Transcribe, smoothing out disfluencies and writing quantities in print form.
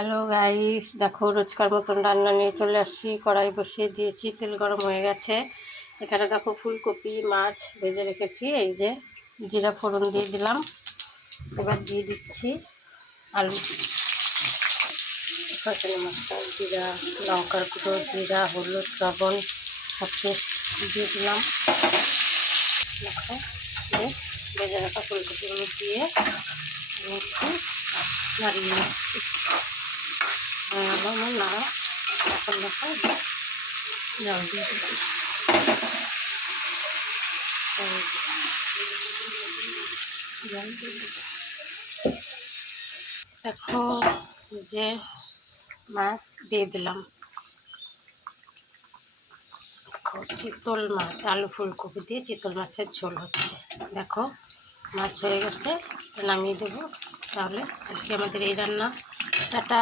Hello guys, দেখো রোজকার মতন রান্না নিয়ে চলে আসছি। কড়াই বসিয়ে দিয়েছি, তেল গরম হয়ে গেছে। এখানে দেখো ফুলকপি মাছ ভেজে রেখেছি, এই যে জিরা ফোড়ন দিয়ে দিলাম। এবার দিয়ে দিচ্ছি আলু, সজনে মশলা, জিরা, লঙ্কার গুঁড়ো, জিরা, হলুদ, লবণ সব পেস্ট দিয়ে দিলাম। দেখো ভেজে রাখা ফুলকপিগুলো দিয়ে একটু নাড়িয়ে নিচ্ছি। আমার নাড়া এখন দেখো জল দিয়ে দিলাম। দেখো যে মাছ দিয়ে দিলাম। দেখো চিতল মাছ, আলু ফুলকপি দিয়ে চিতল মাছের ঝোল হচ্ছে। দেখো মাছ হয়ে গেছে, নামিয়ে দেবো। তাহলে আজকে আমাদের এই রান্না। টাটা।